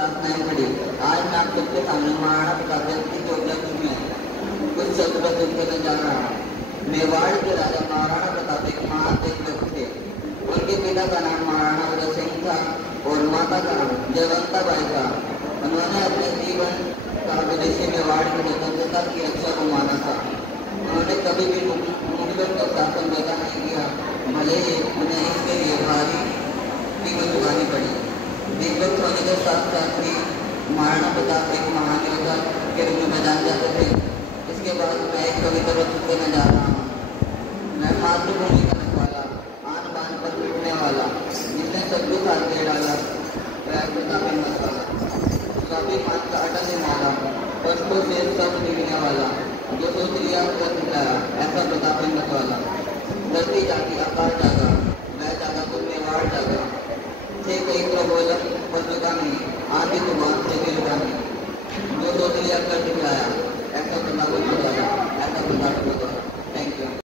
साथ नहीं पड़ी। आज मैं आप सबके सामने महाराणा प्रताप की ज्योग्राफी में कुछ शब्द प्रस्तुत करने जा रहा हूँ। मेवाड़ के राजा महाराणा प्रताप एक महान देशभक्त थे। उनके पिता का नाम महाराणा उदय सिंह था और माता का नाम जयवंताबाई था। उन्होंने अपने जीवन का विदेशी मेवाड़ की स्वतंत्रता की रक्षा को माना था। उन्होंने कभी भी मुगलों का शासन बदला नहीं किया, भले ही उन्हें इसके लिए भारी कीमत चुकानी पड़ी। देशभक्त होने के साथ साथ ही महाराणा प्रताप एक महान योद्धा के रूप में जाने जाते थे। इसके बाद मैं एक कविता प्रस्तुत करने जा रहा हूँ। मैं मातृभूमि का रखवाला, आन बान पर लूटने वाला, जिसने सब कुछ हाथ दे डाला, वह प्रतापी मसाला। स्वाभिमान का अटल हिमाला, पशुओं से सब निकलने वाला, जो सोच लिया कर दिखाया, ऐसा प्रतापी मसाला। धरती जागी आकार जागा, वह जागा तो मेवाड़ जागा। थे कोई प्रबोधन पर चुका नहीं, आंधी तूफान से भी रुका नहीं, जो सोच लिया कर दिखाया, ऐसा प्रतापी मसाला।